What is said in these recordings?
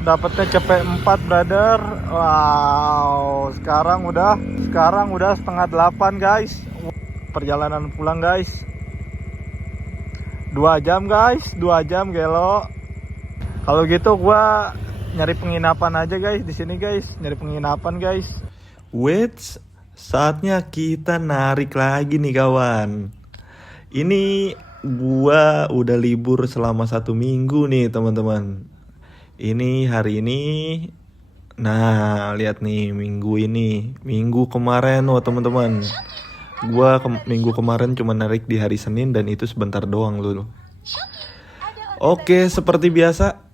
Dapatnya cepet 4 brother. Wow, sekarang udah setengah 8 guys. Perjalanan pulang guys. 2 jam guys, 2 jam gelo. Kalau gitu gua nyari penginapan aja guys di sini guys, nyari penginapan guys. Wait, saatnya kita narik lagi nih kawan. Ini gua udah libur selama 1 minggu nih teman-teman. Ini hari ini, nah lihat nih minggu kemarin wah teman-teman. Minggu kemarin cuma narik di hari Senin dan itu sebentar doang loh. Oke, seperti biasa.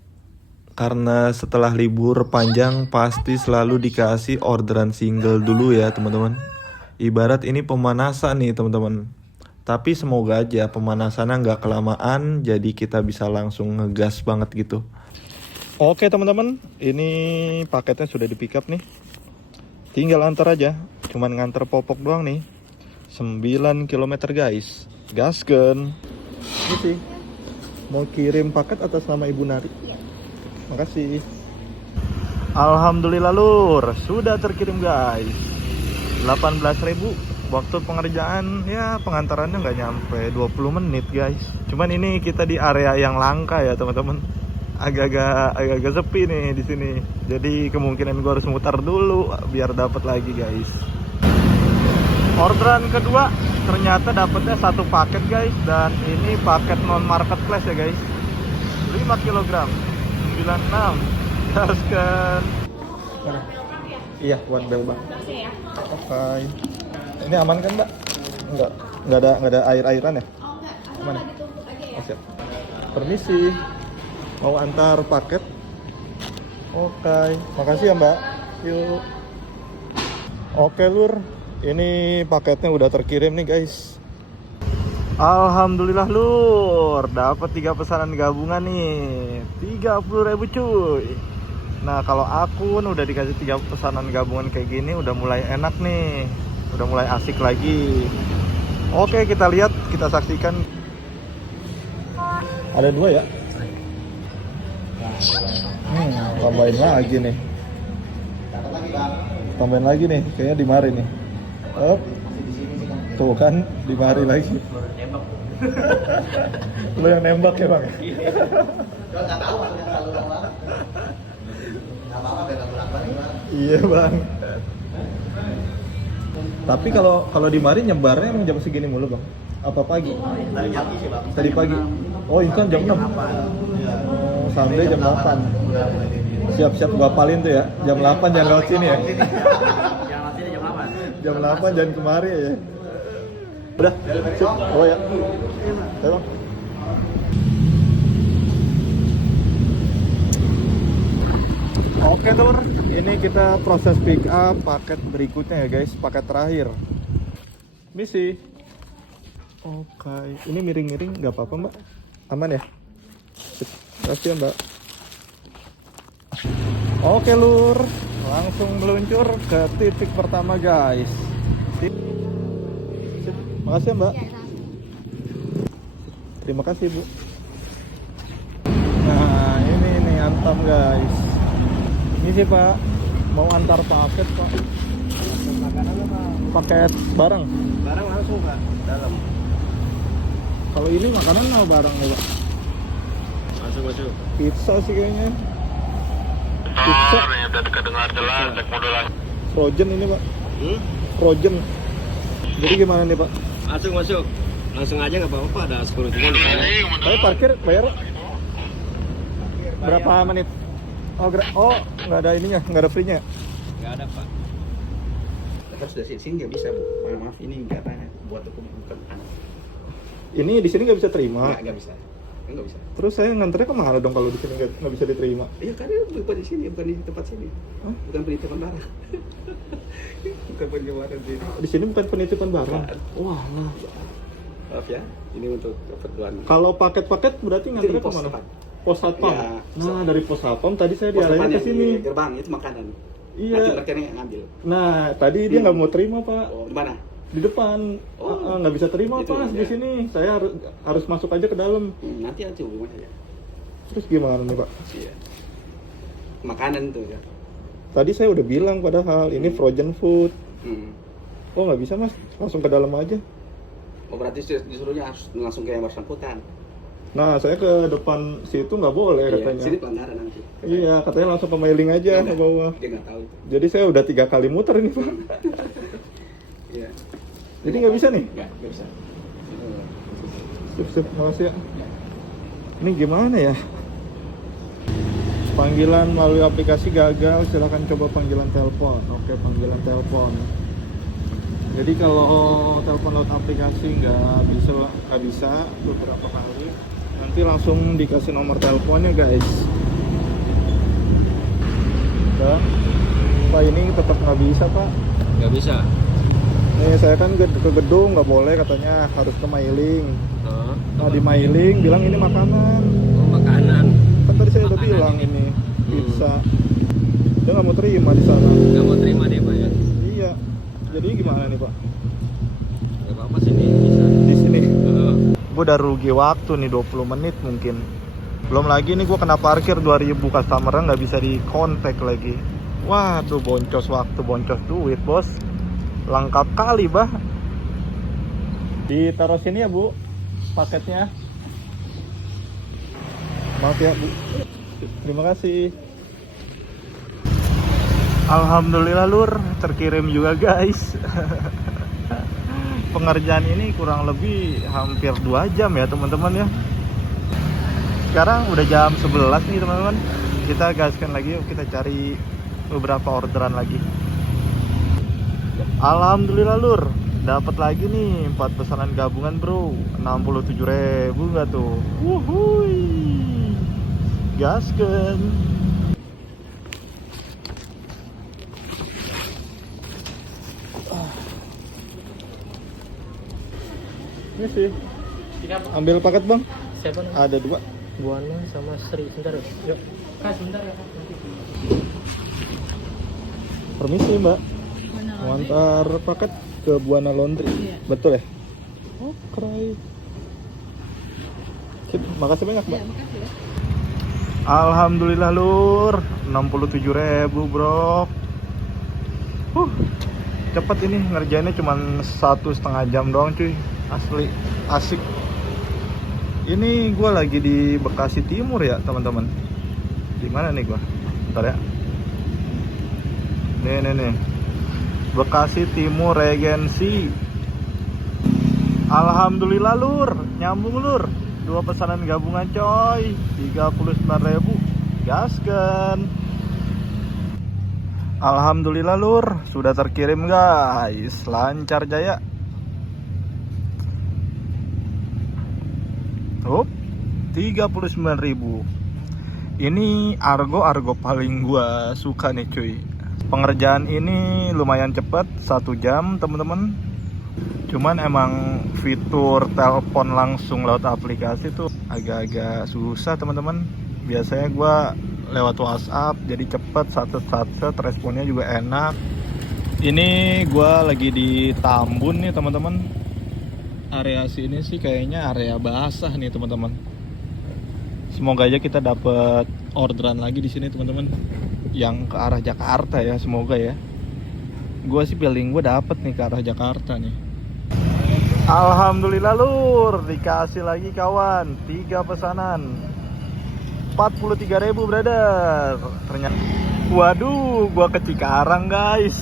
Karena setelah libur panjang pasti selalu dikasih orderan single dulu ya teman-teman. Ibarat ini pemanasan nih teman-teman. Tapi semoga aja pemanasannya nggak kelamaan jadi kita bisa langsung ngegas banget gitu. Oke teman-teman, ini paketnya sudah di pick up nih. Tinggal antar aja, cuman nganter popok doang nih. 9 km guys. Gasken. Ini sih. Mau kirim paket atas nama Ibu Nari. Makasih. Alhamdulillah lur, sudah terkirim guys. 18.000. Waktu pengerjaan ya pengantarannya nggak nyampe 20 menit guys. Cuman ini kita di area yang langka ya teman-teman. Agak-agak sepi nih di sini. Jadi kemungkinan gue harus mutar dulu biar dapat lagi guys. Orderan kedua ternyata dapatnya 1 paket guys, dan ini paket non marketplace ya guys. 5 kg 96 gaskan. Iya buat bel bang. Oke. Ini aman kan mbak? Enggak ada air-airan ya? Oh enggak, asal Mana? ada tumpuk aja ya. Oh, siap. Permisi. Mau antar paket? Oke, makasih ya mbak. Yuk. Oke lur, ini paketnya udah terkirim nih guys. Alhamdulillah lur, dapat 3 pesanan gabungan nih. 30.000 cuy. Nah kalau akun udah dikasih 3 pesanan gabungan kayak gini udah mulai enak nih. Udah mulai asik lagi. Oke kita lihat, kita saksikan. Ada 2 ya? Tambahin lagi nih. Tambahin lagi nih, kayaknya di mari nih. Up. Tuh kan, di mari lagi. Lo yang nembak ya bang? Iya bang. Tapi kalau di mari nyebarnya emang jam segini mulu bang? Apa pagi? Tadi pagi sih bang. Tadi pagi. Oh itu kan jam 6. Oh, sampai jam 8. Siap-siap gua apalin tuh ya. Jam 8 jangan lewat sini ya. Yang masih jam 8. Jam 8 jangan kemari ya. Udah, sip. Oh ya. Ayo bang. Oke lur, ini kita proses pick up paket berikutnya ya guys, paket terakhir. Misi. Oke, ini miring-miring nggak apa-apa mbak? Aman ya? Sip. Kasih ya mbak. Oke lur, langsung meluncur ke titik pertama guys. Sip. Sip. Makasih ya mbak. Terima kasih bu. Nah ini antam guys. Ini sih pak, mau antar paket pak. Makanan apa? Paket barang. Barang langsung pak, dalam. Kalau ini makanan mau barang nih pak. Masuk. Pizza sih kayaknya. Pizza. Udah kedengar jelas, cek modulasi. Frozen ini pak. Frozen. Jadi gimana nih pak? Masuk. Langsung aja nggak apa-apa, ada 10 ribu di sana. Tapi parkir bayar berapa menit? Oh nggak ada ininya, nggak ada free-nya. Nggak ada pak. Terus dari sini nggak bisa bu. Maaf ini katanya buat aku bukan anak. Ini di sini nggak bisa terima. Nggak bisa. Nggak bisa. Terus saya nganternya kemana dong kalau di sini nggak bisa diterima? Iya karena bukan di sini, bukan di tempat sini. Hah? Bukan penitipan barang. Bukan penyewaran sini. Di sini bukan penitipan barang. Wah. Maaf ya, ini untuk keperluan. Kalau paket-paket berarti nganternya pos kemana? depan. Pos satpam. Ya, Nah dari pos satpam tadi saya Pos depan diarahin ke yang sini. di gerbang itu makanan. Iya. Nanti mereka yang ngambil. Nah tadi dia nggak mau terima pak. Oh, di mana? Di depan. Nggak bisa terima Itu, pas ya. di sini. Saya harus masuk aja ke dalam. Nanti hubungan saja. Terus gimana nih pak? Iya. makanan tuh ya. Tadi saya udah bilang padahal ini frozen food. Hmm. Oh nggak bisa mas, langsung ke dalam aja. Oh berarti disuruhnya harus langsung ke yang bersangkutan. Nah saya ke depan situ nggak boleh Iya, katanya. sini pelanggaran nanti. Iya katanya langsung pemailing aja ke bawah. Dia nggak tahu itu. Jadi saya udah 3 kali muter ini pak. Iya. Jadi nggak bisa nih? Nggak bisa. Sip, makasih ya. Ini gimana ya? Panggilan melalui aplikasi gagal, silahkan coba panggilan telepon. Oke, panggilan telepon. Jadi kalau telepon lewat aplikasi nggak bisa beberapa kali. Nanti langsung dikasih nomor teleponnya guys. Udah. Pak ini tetap nggak bisa pak. Nggak bisa. Nih saya kan ke gedung nggak boleh katanya harus ke mailing. Nah di mailing bilang ini makanan. Oh, makanan. Kan tadi saya udah Makanan bilang ini. ini pizza. Dia nggak mau terima di sana. Nggak mau terima dia pak ya. Iya. Jadi gimana nih pak? Nggak apa-apa sini bisa. Di sini. Gue udah rugi waktu nih 20 menit mungkin. Belum lagi nih gue kena parkir 2000 customer nggak bisa di kontak lagi. Waduh boncos waktu, boncos duit bos. Lengkap kali bah. Ditaruh sini ya bu, paketnya. Maaf ya bu. Terima kasih. Alhamdulillah lur, terkirim juga guys. Pengerjaan ini kurang lebih hampir 2 jam ya teman-teman ya. Sekarang udah jam 11 nih teman-teman. Kita gaskan lagi yuk, kita cari beberapa orderan lagi. Alhamdulillah lur, dapat lagi nih 4 pesanan gabungan bro. 67.000 nggak tuh? Wuhui, gaskan. Ini sih. Ambil paket bang. Siapa nih? Ada 2. Buana sama Sri. Sebentar ya. Yuk. Kak sebentar ya. Permisi mbak. Mau antar paket ke Buana Laundry. Betul ya? Oh keren. Sip, makasih banyak mbak. Alhamdulillah lur, 67.000 bro. Cepet ini ngerjainnya cuma 1,5 jam doang cuy. Asli asik. Ini gue lagi di Bekasi Timur ya teman-teman. Di mana nih gue? Bentar ya. Nih. Bekasi Timur Regensi. Alhamdulillah lur, nyambung lur. 2 pesanan gabungan coy, 39.000. Gaskan. Alhamdulillah lur, sudah terkirim guys. Lancar jaya. Up, 39.000. Ini argo paling gua suka nih cuy. Pengerjaan ini lumayan cepet, 1 jam teman-teman. Cuman emang fitur telepon langsung lewat aplikasi tuh agak-agak susah teman-teman. Biasanya gua lewat WhatsApp jadi cepet, sat responnya juga enak. Ini gua lagi di Tambun nih teman-teman. Area sini sih kayaknya area basah nih teman-teman. Semoga aja kita dapat orderan lagi di sini teman-teman. Yang ke arah Jakarta ya, semoga ya. Gua sih feeling gue dapet nih ke arah Jakarta nih. Alhamdulillah lur, dikasih lagi kawan 3 pesanan 43.000 brother. Ternyata waduh, gua ke Cikarang guys.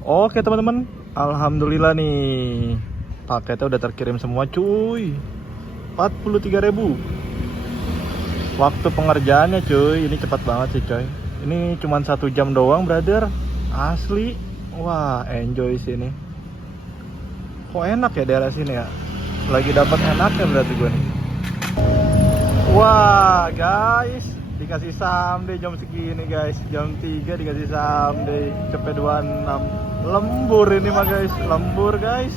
Oke teman-teman, alhamdulillah nih paketnya udah terkirim semua cuy. 43.000. Waktu pengerjaannya cuy, ini cepat banget sih coy. Ini cuma 1 jam doang brother. Asli. Wah, enjoy sini. Kok enak ya daerah sini ya? Lagi dapat enaknya berarti gue nih. Wah, guys, dikasih someday jam segini guys. Jam 3 dikasih someday. Cepet 26. Lembur ini mah guys, lembur guys.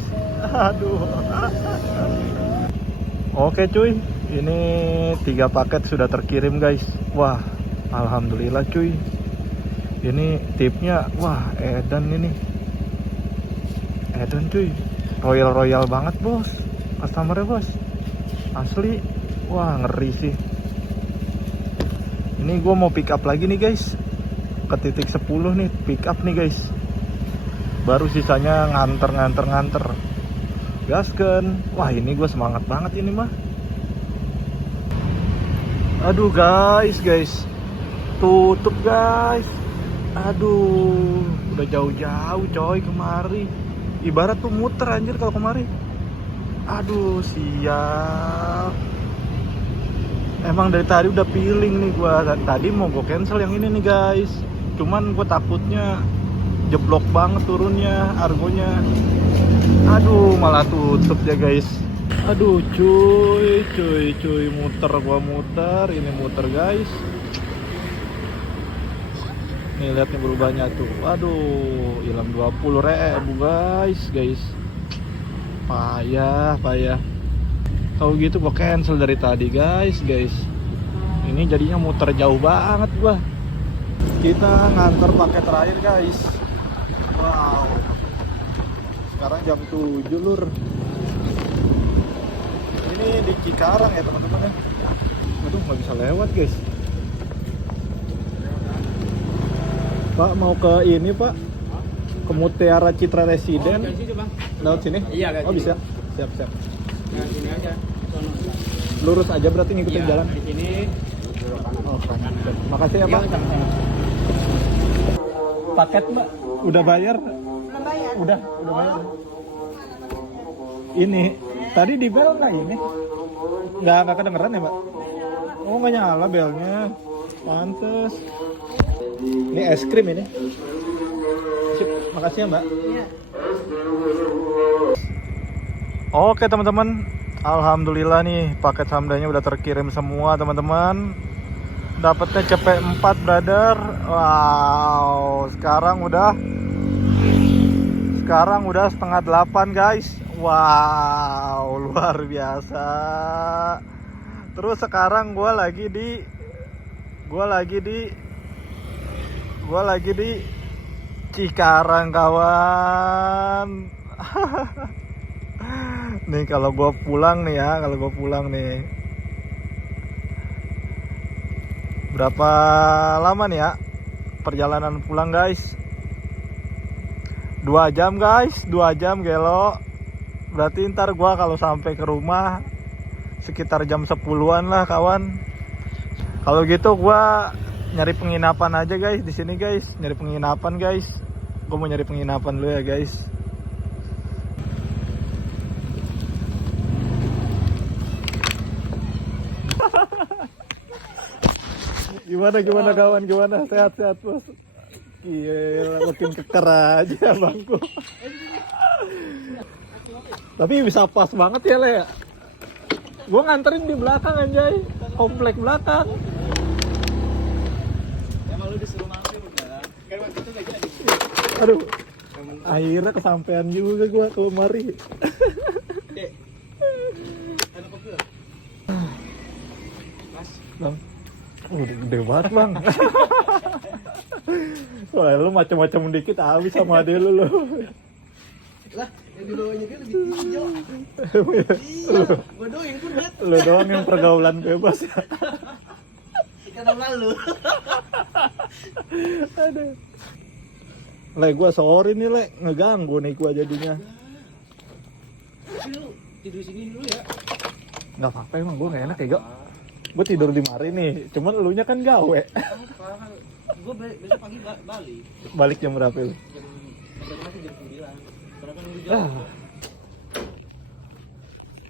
Aduh. Oke cuy, ini 3 paket sudah terkirim guys. Wah, alhamdulillah cuy. Ini tipnya, wah edan ini. Edan cuy. Royal banget bos. Customernya bos. Asli. Wah ngeri sih. Ini gue mau pick up lagi nih guys, ke titik 10 nih, pick up nih guys. Baru sisanya nganter. Gasken. Wah ini gue semangat banget ini mah. Aduh guys, tutup guys. Aduh, udah jauh-jauh coy kemari. Ibarat tuh muter anjir kalau kemari. Aduh, siap. Emang dari tadi udah feeling nih gua. Tadi mau gue cancel yang ini nih guys. Cuman gue takutnya jeblok banget turunnya, argonya. Aduh, malah tutup ya guys. Aduh, cuy, muter, ini muter guys. Nih lihat nih berubahnya tuh. Aduh, hilang 20.000 guys. Payah. Tahu gitu gua cancel dari tadi guys. Ini jadinya muter jauh banget gua. Kita nganter paket terakhir guys. Wow. Sekarang jam 7 lur. Ini di Cikarang ya teman-teman ya. Aduh, nggak bisa lewat guys. Pak mau ke ini pak, ke Mutiara Citra Residen. Lewat sini? Iya. Oh bisa. Siap. Nah, sini aja. Lurus aja berarti ngikutin jalan. Di sini. Oh, makasih ya pak. Paket mbak, udah bayar? Udah bayar. Ini tadi di bel nggak ini? Nggak kedengeran ya mbak? Oh nggak nyala belnya. Pantes. Ini es krim ini. Sip, makasih ya mbak. Oke teman-teman, alhamdulillah nih paket samdanya udah terkirim semua teman-teman. Dapatnya CP4 brother. Wow, sekarang udah 7:30 guys. Wow, luar biasa. Terus sekarang gue lagi di Cikarang kawan. Nih kalau gue pulang nih. Berapa lama nih ya perjalanan pulang guys? 2 jam guys, 2 jam gelo. Berarti ntar gue kalau sampai ke rumah sekitar jam 10-an lah kawan. Kalau gitu gue nyari penginapan aja guys di sini guys, Gue mau nyari penginapan dulu ya guys. Gimana kawan? Sehat bos? Gila, makin keker aja bangku. Tapi bisa pas banget ya Le. Gue nganterin di belakang anjay, komplek belakang. Emang lu disuruh mampir udah. Kan waktu itu kayak gini. Aduh, akhirnya kesampean juga gue kemari. Dek. Ada kopi? Mas. Bang, udah gede banget bang. Wah lu macam-macam dikit habis sama ade lu. Lah, yang di bawahnya dia lebih hijau. Iya, gua doain pun lihat. Lu doang yang pergaulan bebas ya. Kata malu. Aduh. Le, gue sorry nih Le, ngeganggu nih gue jadinya. Tapi lu tidur sini dulu ya. Nggak apa-apa emang gue nggak enak ya Gak. Gue tidur di mari nih, cuman elunya kan gawe. Gue besok pagi balik. Balik jam berapa lu? Jam 9. Karena kan nunggu Ah.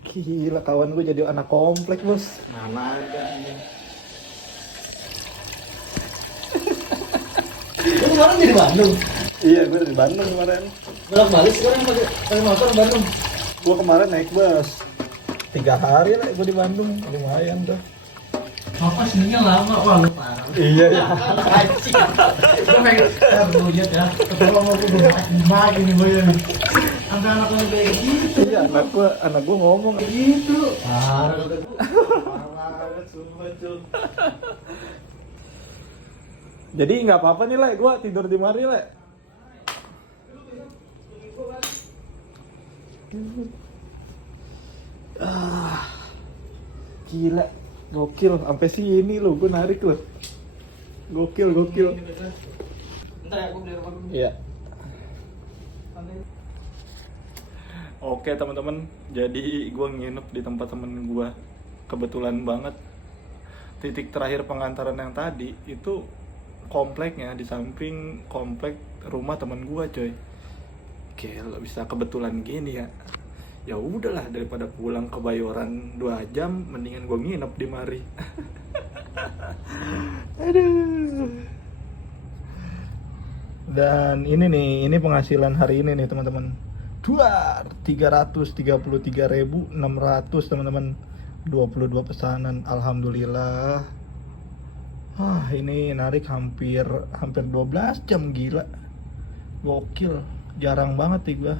Gila kawan gue jadi anak komplek bos. Mana ada. Lu kemarin di Bandung? Iya gue dari Bandung kemarin. Bolak-balik sekarang pakai motor ke Bandung. Gue kemarin naik bus 3 hari lah gue di Bandung, lumayan tuh. Apa sininya lama, wah lu parah. Iya ya. Anjing. Gue pengen lihat ya. Kalau mau gue main ini gue ya. Sampai anak gue kayak gitu. Iya anak gue ngomong Gitu. Parah. banget sumpah cuy. Jadi nggak apa-apa nih Le, gue tidur di mari Le. Gila, gokil, sampai sini lo, gue narik lo. Gokil, gokil. Bentar ya, aku beli rokok dulu. Iya. Oke teman-teman, jadi gue nginep di tempat temen gue. Kebetulan banget titik terakhir pengantaran yang tadi itu kompleknya di samping komplek rumah temen gue, coy. Gila, bisa kebetulan gini ya. Ya udahlah, daripada pulang ke Bayoran 2 jam, mendingan gue nginep di mari. Aduh. Dan ini penghasilan hari ini nih teman-teman. 333.600 teman-teman. 22 pesanan, alhamdulillah. Ini narik hampir 12 jam, gila. Gokil, jarang banget nih gua.